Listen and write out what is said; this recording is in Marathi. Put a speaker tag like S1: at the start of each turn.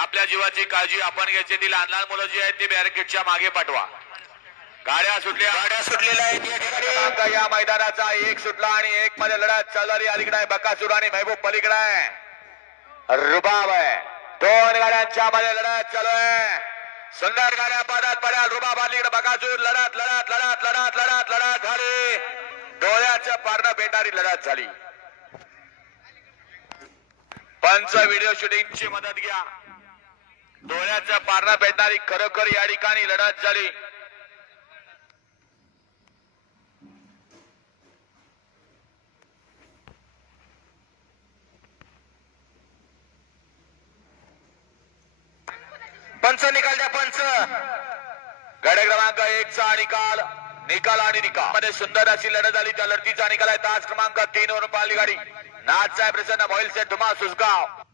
S1: आपल्या जीवाची काळजी आपण घ्यायची ती लहान लहान मुलं जी आहेत ती बॅरिकेडच्या मागे पाठवा गाड्या सुटल्या गाड्या सुटलेल्या आहेत या मैदानाचा एक सुटला आणि एक मध्ये लढत चौधरी अलीकडे आहे बकासूर आणि महबूब पलीकडे आहे रुबाब आहे दोन गाड्यांच्या मध्ये लढत चालू आहे सुंदर गाड्या पाडत पड्या रुबाब अलीकडे बकासूर लढत लढत लढत लढत लढत लढत झाली डोळ्याचं पारणं भेटणारी लढत झाली पंच व्हिडिओ शूटिंग ची मदत घ्या डोळ्याचा पारणा भेटणारी खरोखर या ठिकाणी लढत झाली
S2: पंच निकाल द्या पंच गड क्रमांक
S1: एक चा निकाल निकाल आणि निकाल मध्ये सुंदर अशी लढत झाली त्या लढतीचा निकाल आहे तास क्रमांक तीन वरून पाहिली गाडी नाथ साहेब प्रसन्न भोईल से धुमा सुसगाव